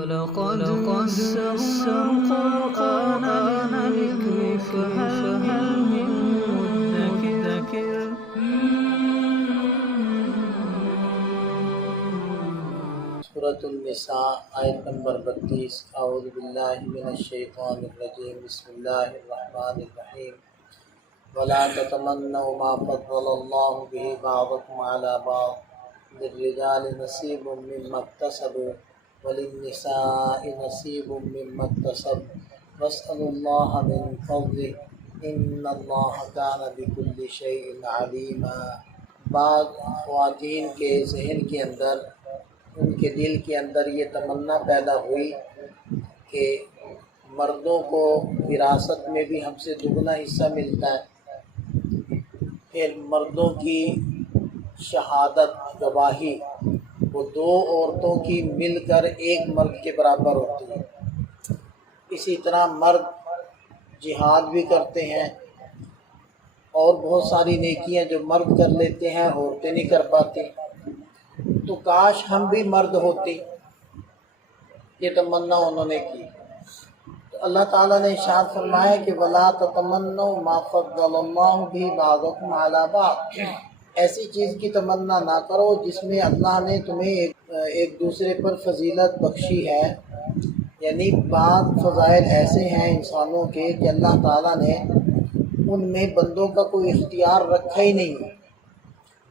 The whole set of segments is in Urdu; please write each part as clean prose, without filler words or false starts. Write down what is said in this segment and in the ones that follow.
ولقد يسرنا القرآن للذكر فهل من مدكر سورۃ النساء آیت نمبر 32۔ اعوذ باللہ من الشیطان الرجیم، بسم اللہ الرحمن الرحیم۔ ولا تتمنوا ما فضل اللہ به بعضکم علی بعض للرجال نصیب مما اکتسبوا وللنساء نصیب مما اکتسبن واسألوا اللہ من فضلہ ان اللہ کان بکل شیء علیما۔ بعض خواتین کے ذہن کے اندر، ان کے دل کے اندر یہ تمنا پیدا ہوئی کہ مردوں کو وراثت میں بھی ہم سے دگنا حصہ ملتا ہے، پھر مردوں کی شہادت گواہی وہ دو عورتوں کی مل کر ایک مرد کے برابر ہوتی ہے۔ اسی طرح مرد جہاد بھی کرتے ہیں اور بہت ساری نیکیاں جو مرد کر لیتے ہیں عورتیں نہیں کر پاتی، تو کاش ہم بھی مرد ہوتے۔ یہ تمنا انہوں نے کی تو اللہ تعالیٰ نے ارشاد فرمایا کہ وَلَا تَتَمَنَّوْا مَا فَضَّلَ اللَّهُ بِهِ بَعْضَكُمْ عَلَى بَعْضٍ، ایسی چیز کی تمنا نہ کرو جس میں اللہ نے تمہیں ایک دوسرے پر فضیلت بخشی ہے، یعنی بعض فضائل ایسے ہیں انسانوں کے کہ اللہ تعالیٰ نے ان میں بندوں کا کوئی اختیار رکھا ہی نہیں ہے۔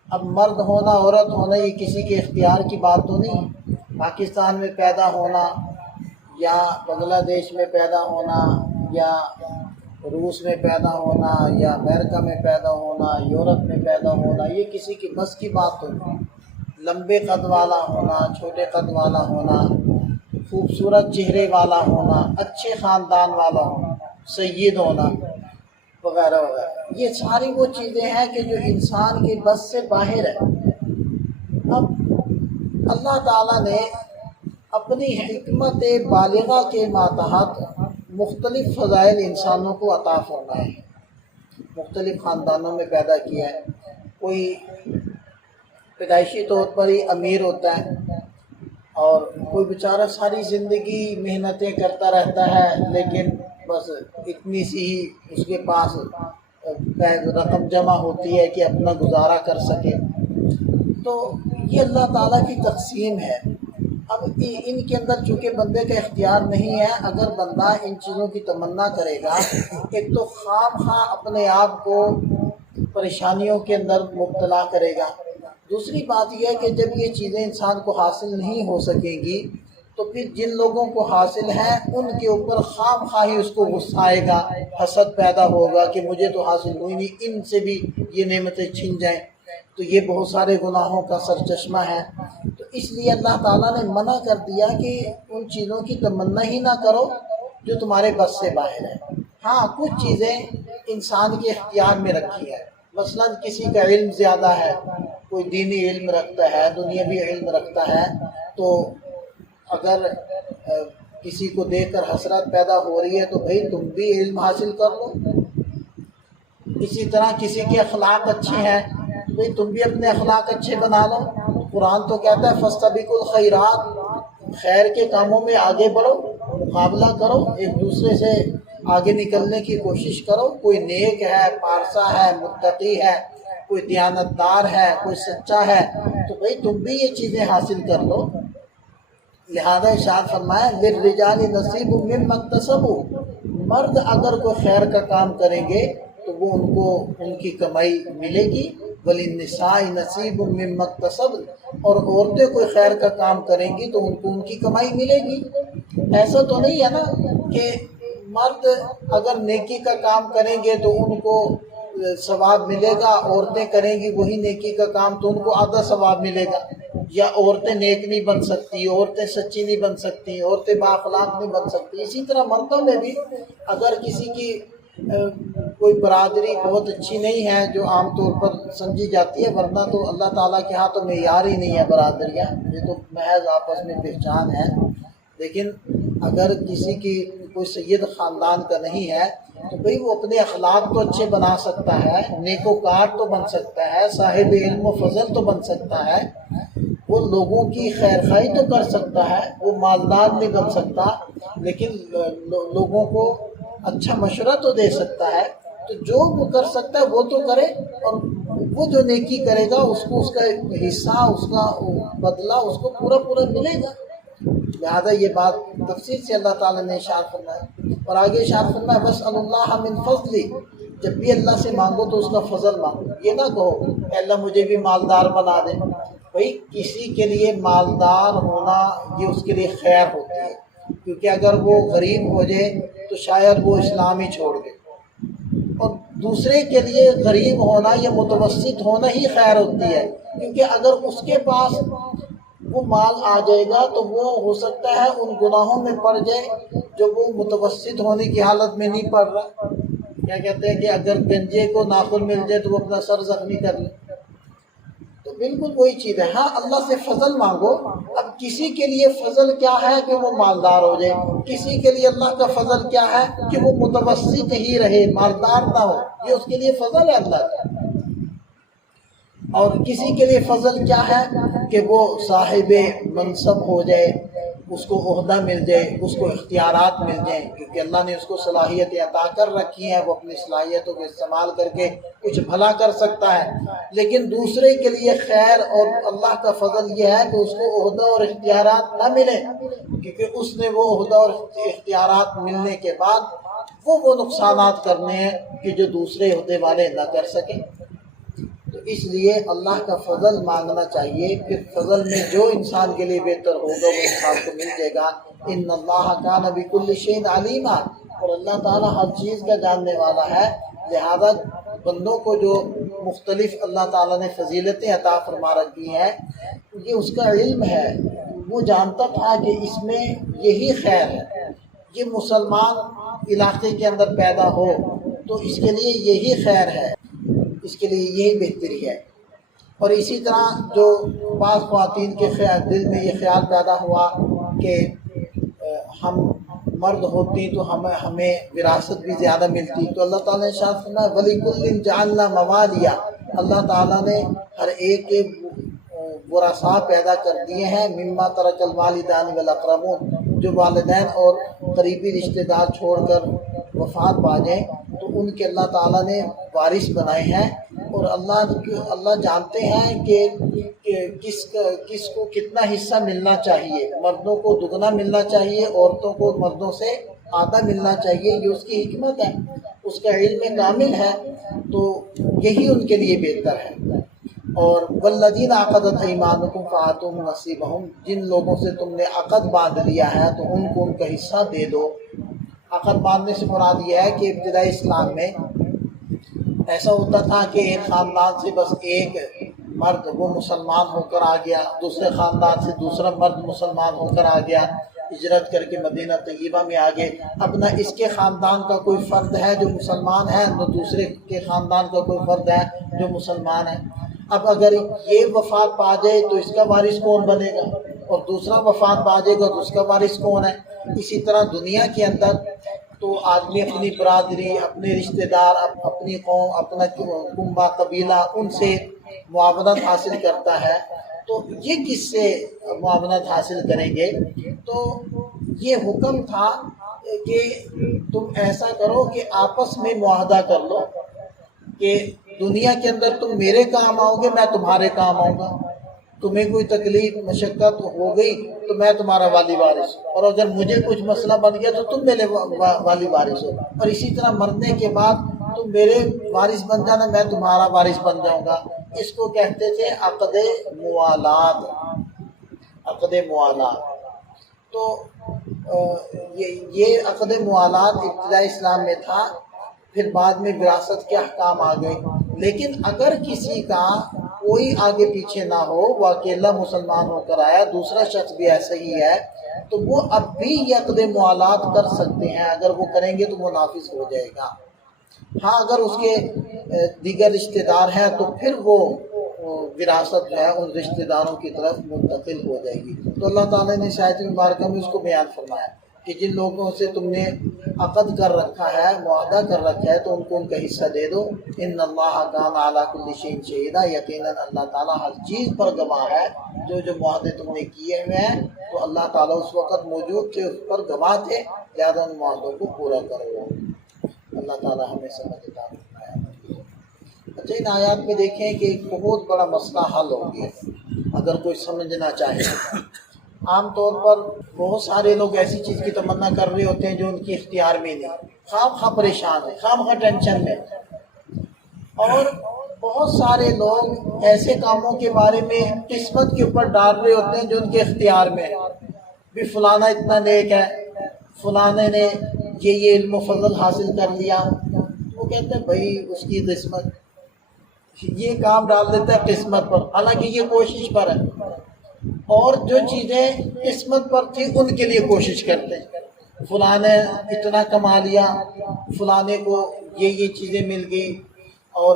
اب مرد ہونا عورت ہونا یہ کسی کے اختیار کی بات تو نہیں، پاکستان میں پیدا ہونا یا بنگلہ دیش میں پیدا ہونا یا روس میں پیدا ہونا یا امریکہ میں پیدا ہونا، یورپ میں پیدا ہونا، یہ کسی کی بس کی بات تو نہیں۔ لمبے قد والا ہونا، چھوٹے قد والا ہونا، خوبصورت چہرے والا ہونا، اچھے خاندان والا ہونا، سید ہونا وغیرہ وغیرہ، یہ ساری وہ چیزیں ہیں کہ جو انسان کی بس سے باہر ہے۔ اب اللہ تعالیٰ نے اپنی حکمت بالغہ کے ماتحت مختلف فضائل انسانوں کو عطا فرمائے ہیں، مختلف خاندانوں میں پیدا کیا ہے۔ کوئی پیدائشی طور پر ہی امیر ہوتا ہے اور کوئی بیچارہ ساری زندگی محنتیں کرتا رہتا ہے لیکن بس اتنی سی ہی اس کے پاس رقم جمع ہوتی ہے کہ اپنا گزارا کر سکے۔ تو یہ اللہ تعالیٰ کی تقسیم ہے۔ اب ان کے اندر چونکہ بندے کا اختیار نہیں ہے، اگر بندہ ان چیزوں کی تمنا کرے گا ایک تو خام خواہ اپنے آپ کو پریشانیوں کے اندر مبتلا کرے گا، دوسری بات یہ ہے کہ جب یہ چیزیں انسان کو حاصل نہیں ہو سکیں گی تو پھر جن لوگوں کو حاصل ہے ان کے اوپر خام خواہی اس کو غصہ آئے گا، حسد پیدا ہوگا کہ مجھے تو حاصل ہوئی نہیں، ان سے بھی یہ نعمتیں چھن جائیں، تو یہ بہت سارے گناہوں کا سرچشمہ ہے۔ تو اس لیے اللہ تعالیٰ نے منع کر دیا کہ ان چیزوں کی تمنا ہی نہ کرو جو تمہارے بس سے باہر ہے۔ ہاں کچھ چیزیں انسان کے اختیار میں رکھی ہے، مثلا کسی کا علم زیادہ ہے، کوئی دینی علم رکھتا ہے، دنیاوی علم رکھتا ہے، تو اگر کسی کو دیکھ کر حسرت پیدا ہو رہی ہے تو بھئی تم بھی علم حاصل کر لو۔ اسی طرح کسی کے اخلاق اچھے ہیں تو بھئی تم بھی اپنے اخلاق اچھے بنا لو۔ قرآن تو کہتا ہے فاستبقوا الخیرات، خیر کے کاموں میں آگے بڑھو، مقابلہ کرو، ایک دوسرے سے آگے نکلنے کی کوشش کرو۔ کوئی نیک ہے، پارسا ہے، متقی ہے، کوئی دیانتدار ہے، کوئی سچا ہے، تو بھئی تم بھی یہ چیزیں حاصل کر لو۔ لہذا ارشاد فرمایا للرجال نصیب مما اکتسبوا، مرد اگر کوئی خیر کا کام کریں گے تو وہ ان کو ان کی کمائی ملے گی، وللنساء نصیب مما اکتسبن، اور عورتیں کوئی خیر کا کام کریں گی تو ان کو ان کی کمائی ملے گی۔ ایسا تو نہیں ہے نا کہ مرد اگر نیکی کا کام کریں گے تو ان کو ثواب ملے گا، عورتیں کریں گی وہی نیکی کا کام تو ان کو آدھا ثواب ملے گا، یا عورتیں نیک نہیں بن سکتی، عورتیں سچی نہیں بن سکتی، عورتیں بااخلاق نہیں بن سکتی۔ اسی طرح مردوں میں بھی اگر کسی کی کوئی برادری بہت اچھی نہیں ہے جو عام طور پر سمجھی جاتی ہے، ورنہ تو اللہ تعالیٰ کے ہاں تو معیار ہی نہیں ہے برادریاں، یہ تو محض آپس میں پہچان ہے۔ لیکن اگر کسی کی کوئی سید خاندان کا نہیں ہے تو بھئی وہ اپنے اخلاق تو اچھے بنا سکتا ہے، نیک وکار تو بن سکتا ہے، صاحب علم و فضل تو بن سکتا ہے، وہ لوگوں کی خیر خواہی تو کر سکتا ہے، وہ مالدار نہیں بن سکتا، لیکن لوگوں کو اچھا مشورہ تو دے سکتا ہے۔ تو جو وہ کر سکتا ہے وہ تو کرے، اور وہ جو نیکی کرے گا اس کو اس کا حصہ، اس کا بدلہ اس کو پورا پورا ملے گا۔ لہذا یہ بات تفصیل سے اللہ تعالیٰ نے ارشاد فرمایا، اور آگے ارشاد فرمایا وَاسْأَلُوا اللَّهَ مِنْ فَضْلِهِ، جب بھی اللہ سے مانگو تو اس کا فضل مانگو، یہ نہ کہو کہ اللہ مجھے بھی مالدار بنا دے۔ بھئی کسی کے لیے مالدار ہونا یہ اس کے لیے خیر ہوتی ہے، کیونکہ اگر وہ غریب ہو جائے تو شاید وہ اسلام ہی چھوڑ دے، اور دوسرے کے لیے غریب ہونا یا متوسط ہونا ہی خیر ہوتی ہے، کیونکہ اگر اس کے پاس وہ مال آ جائے گا تو وہ ہو سکتا ہے ان گناہوں میں پڑ جائے جو وہ متوسط ہونے کی حالت میں نہیں پڑ رہا۔ کیا کہتے ہیں کہ اگر گنجے کو ناخن مل جائے تو وہ اپنا سر زخمی کر لے، تو بالکل وہی چیز ہے۔ ہاں اللہ سے فضل مانگو۔ اب کسی کے لیے فضل کیا ہے کہ وہ مالدار ہو جائے، کسی کے لیے اللہ کا فضل کیا ہے کہ وہ متوسط ہی رہے، مالدار نہ ہو، یہ اس کے لیے فضل ہے اللہ کا۔ اور کسی کے لیے فضل کیا ہے کہ وہ صاحب منصب ہو جائے، اس کو عہدہ مل جائے، اس کو اختیارات مل جائیں، کیونکہ اللہ نے اس کو صلاحیتیں عطا کر رکھی ہیں، وہ اپنی صلاحیتوں کو استعمال کر کے کچھ بھلا کر سکتا ہے۔ لیکن دوسرے کے لیے خیر اور اللہ کا فضل یہ ہے کہ اس کو عہدہ اور اختیارات نہ ملیں، کیونکہ اس نے وہ عہدہ اور اختیارات ملنے کے بعد وہ نقصانات کرنے ہیں کہ جو دوسرے عہدے والے نہ کر سکیں۔ تو اس لیے اللہ کا فضل مانگنا چاہیے، پھر فضل میں جو انسان کے لیے بہتر ہوگا وہ انسان کو مل جائے گا۔ ان اللہ کان بکل شیء علیما، اور اللہ تعالیٰ ہر چیز کا جاننے والا ہے۔ لہذا بندوں کو جو مختلف اللہ تعالیٰ نے فضیلتیں عطا فرما رکھی ہیں، یہ اس کا علم ہے، وہ جانتا تھا کہ اس میں یہی خیر ہے، یہ مسلمان علاقے کے اندر پیدا ہو تو اس کے لیے یہی خیر ہے، اس کے لیے یہی بہتری ہے۔ اور اسی طرح جو بعض خواتین کے دل میں یہ خیال پیدا ہوا کہ ہم مرد ہوتی تو ہمیں وراثت بھی زیادہ ملتی، تو اللہ تعالیٰ نے ارشاد فرمایا وَلِكُلٍّ جَعَلْنَا مَوَالِيَ، اللہ تعالیٰ نے ہر ایک کے ورثاء پیدا کر دیے ہیں، مما ترک الوالدان والاقربون، جو والدین اور قریبی رشتہ دار چھوڑ کر وفات پا جائیں تو ان کے اللہ تعالیٰ نے وارث بنائے ہیں۔ اور اللہ جانتے ہیں کہ کس کو کتنا حصہ ملنا چاہیے، مردوں کو دگنا ملنا چاہیے، عورتوں کو مردوں سے آدھا ملنا چاہیے، یہ اس کی حکمت ہے، اس کا علم کامل ہے، تو یہی ان کے لیے بہتر ہے۔ اور والذین عقدت ایمانکم فآتوہم نصیبہم، جن لوگوں سے تم نے عقد باندھ لیا ہے تو ان کو ان کا حصہ دے دو۔ عقد باندھنے سے مراد یہ ہے کہ ابتدائی اسلام میں ایسا ہوتا تھا کہ ایک خاندان سے بس ایک مرد وہ مسلمان ہو کر آ گیا، دوسرے خاندان سے دوسرا مرد مسلمان ہو کر آ گیا، ہجرت کر کے مدینہ طیبہ میں آ گئے۔ اب نہ اس کے خاندان کا کوئی فرد ہے جو مسلمان ہے، نہ دوسرے کے خاندان کا کوئی فرد ہے جو مسلمان ہے۔ اب اگر یہ وفات پا جائے تو اس کا وارث کون بنے گا، اور دوسرا وفات پا جائے گا تو اس کا وارث کون ہے۔ اسی طرح دنیا کے اندر تو آدمی اپنی برادری، اپنے رشتہ دار، اپنی قوم، اپنا کنبہ قبیلہ، ان سے معاونت حاصل کرتا ہے، تو یہ کس سے معاونت حاصل کریں گے؟ تو یہ حکم تھا کہ تم ایسا کرو کہ آپس میں معاہدہ کر لو کہ دنیا کے اندر تم میرے کام آؤ گے، میں تمہارے کام آؤں گا، تمہیں کوئی تکلیف مشقت ہو گئی تو میں تمہارا والی وارث ہوں، اور اگر مجھے کچھ مسئلہ بن گیا تو تم میرے والی وارث ہو، اور اسی طرح مرنے کے بعد تم میرے وارث بن جانا، میں تمہارا وارث بن جاؤں گا۔ اس کو کہتے تھے عقد موالات، عقد موالات۔ تو یہ عقد موالات ابتدائی اسلام میں تھا، پھر بعد میں وراثت کے احکام آ گئے۔ لیکن اگر کسی کا کوئی آگے پیچھے نہ ہو، وہ اکیلا مسلمان ہو کر آیا، دوسرا شخص بھی ایسا ہی ہے، تو وہ اب بھی یہ عقد موالات کر سکتے ہیں، اگر وہ کریں گے تو وہ نافذ ہو جائے گا۔ ہاں اگر اس کے دیگر رشتہ دار ہیں تو پھر وہ وراثت جو ہے ان رشتہ داروں کی طرف منتقل ہو جائے گی۔ تو اللہ تعالیٰ نے آیت مبارکہ میں اس کو بیان فرمایا کہ جن لوگوں سے تم نے عقد کر رکھا ہے، معاہدہ کر رکھا ہے، تو ان کو ان کا حصہ دے دو۔ ان اللہ کان علی کل شیء شہیدا، یقیناً اللہ تعالیٰ ہر چیز پر گواہ ہے۔ جو معاہدے تم نے کیے ہوئے ہیں تو اللہ تعالیٰ اس وقت موجود تھے، اس پر گواہ تھے، لہٰذا ان معاہدوں کو پورا کرو۔ اللہ تعالیٰ ہمیں سمجھ عطا فرمائے۔ اچھا، ان آیات میں دیکھیں کہ ایک بہت بڑا مسئلہ حل ہو گیا اگر کوئی سمجھنا چاہے۔ عام طور پر بہت سارے لوگ ایسی چیز کی تمنا کر رہے ہوتے ہیں جو ان کی اختیار میں نہیں، خواہ پریشان ہے، خواہ ٹینشن میں، اور بہت سارے لوگ ایسے کاموں کے بارے میں قسمت کے اوپر ڈال رہے ہوتے ہیں جو ان کے اختیار میں ہے۔ بھی فلانا اتنا نیک ہے، فلانے نے یہ علم و فضل حاصل کر لیا، وہ کہتے ہیں بھائی اس کی قسمت، یہ کام ڈال دیتا ہے قسمت پر، حالانکہ یہ کوشش پر ہے، اور جو چیزیں قسمت پر تھی ان کے لیے کوشش کرتے ہیں۔ فلانے اتنا کما لیا، فلانے کو یہ چیزیں مل گئی اور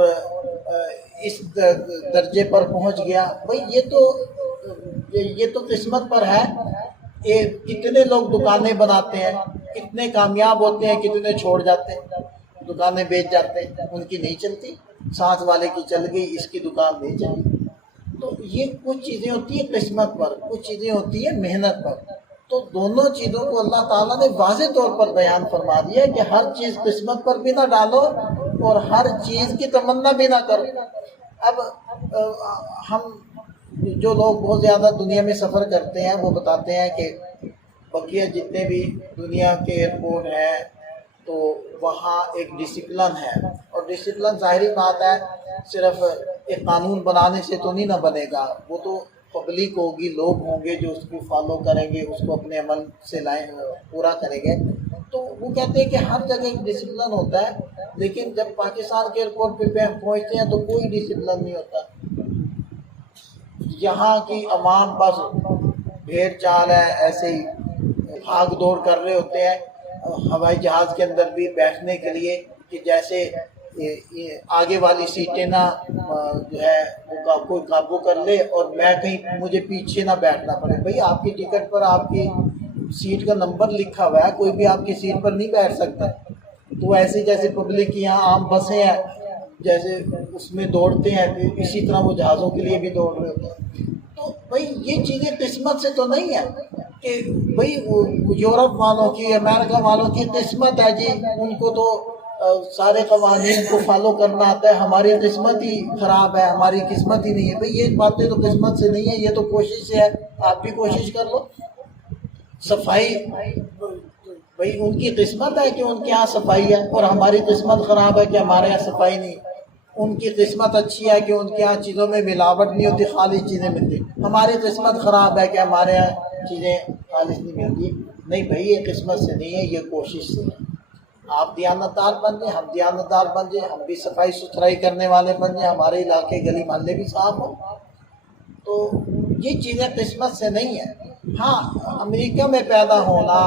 اس درجے پر پہنچ گیا، بھائی یہ تو قسمت پر ہے۔ کتنے لوگ دکانیں بناتے ہیں، کتنے کامیاب ہوتے ہیں، کتنے چھوڑ جاتے ہیں، دکانیں بیچ جاتے ہیں، ان کی نہیں چلتی، ساتھ والے کی چل گئی، اس کی دکان نہیں چلی۔ تو یہ کچھ چیزیں ہوتی ہیں قسمت پر، کچھ چیزیں ہوتی ہیں محنت پر۔ تو دونوں چیزوں کو اللہ تعالیٰ نے واضح طور پر بیان فرما دیا کہ ہر چیز قسمت پر بھی نہ ڈالو اور ہر چیز کی تمنا بھی نہ کرو۔ اب ہم جو لوگ بہت زیادہ دنیا میں سفر کرتے ہیں وہ بتاتے ہیں کہ بقیہ جتنے بھی دنیا کے ایئرپورٹ ہیں تو وہاں ایک ڈسپلن ہے، اور ڈسپلن ظاہری بات ہے صرف ایک قانون بنانے سے تو نہیں نہ بنے گا، وہ تو پبلک ہوگی، لوگ ہوں گے جو اس کو فالو کریں گے، اس کو اپنے عمل سے پورا کریں گے۔ تو وہ کہتے ہیں کہ ہر جگہ ایک ڈسپلن ہوتا ہے، لیکن جب پاکستان کے ایئرپورٹ پہ پہنچتے ہیں تو کوئی ڈسپلن نہیں ہوتا۔ یہاں کی عوام بس بھیڑ چال ہے، ایسے ہی بھاگ دوڑ کر رہے ہوتے ہیں۔ ہوائی جہاز کے اندر بھی بیٹھنے کے لیے کہ جیسے آگے والی سیٹیں نہ جو ہے وہ کوئی قابو کر لے اور میں کہیں مجھے پیچھے نہ بیٹھنا پڑے۔ بھئی آپ کی ٹکٹ پر آپ کی سیٹ کا نمبر لکھا ہوا ہے، کوئی بھی آپ کی سیٹ پر نہیں بیٹھ سکتا۔ تو ایسے جیسے پبلک کی یہاں عام بسیں ہیں جیسے اس میں دوڑتے ہیں، اسی طرح وہ جہازوں کے لیے بھی دوڑ رہے ہوتے ہیں۔ تو بھئی یہ چیزیں قسمت سے تو نہیں ہے کہ بھئی یورپ والوں کی، امریکہ والوں کی قسمت ہے جی، ان کو تو سارے قوانین کو فالو کرنا آتا ہے، ہماری قسمت ہی خراب ہے، ہماری قسمت ہی نہیں ہے۔ بھئی یہ باتیں تو قسمت سے نہیں ہے، یہ تو کوشش سے ہے، آپ بھی کوشش کر لو۔ صفائی، بھئی ان کی قسمت ہے کہ ان کے ہاں صفائی ہے، اور ہماری قسمت خراب ہے کہ ہمارے ہاں صفائی نہیں۔ ان کی قسمت اچھی ہے کہ ان کے ہاں چیزوں میں ملاوٹ نہیں ہوتی، خالص چیزیں ملتی، ہماری قسمت خراب ہے کہ ہمارے ہاں چیزیں خالص نہیں ملتی۔ نہیں بھائی، یہ قسمت سے نہیں ہے، یہ کوشش سے ہے۔ آپ دیانتدار بن جائیں، ہم دیانتدار بن جائیں، ہم بھی صفائی ستھرائی کرنے والے بن جائیں، ہمارے علاقے گلی محلے بھی صاف ہوں، تو یہ چیزیں قسمت سے نہیں ہیں۔ ہاں، امریکہ میں پیدا ہونا،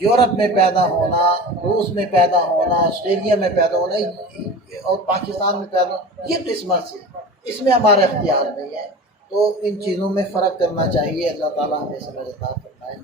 یورپ میں پیدا ہونا، روس میں پیدا ہونا، آسٹریلیا میں پیدا ہونا اور پاکستان میں پیدا ہونا، یہ قسمت سے، اس میں ہمارا اختیار نہیں ہے۔ تو ان چیزوں میں فرق کرنا چاہیے۔ اللہ تعالیٰ ہمیں سمجھ عطا فرمائے۔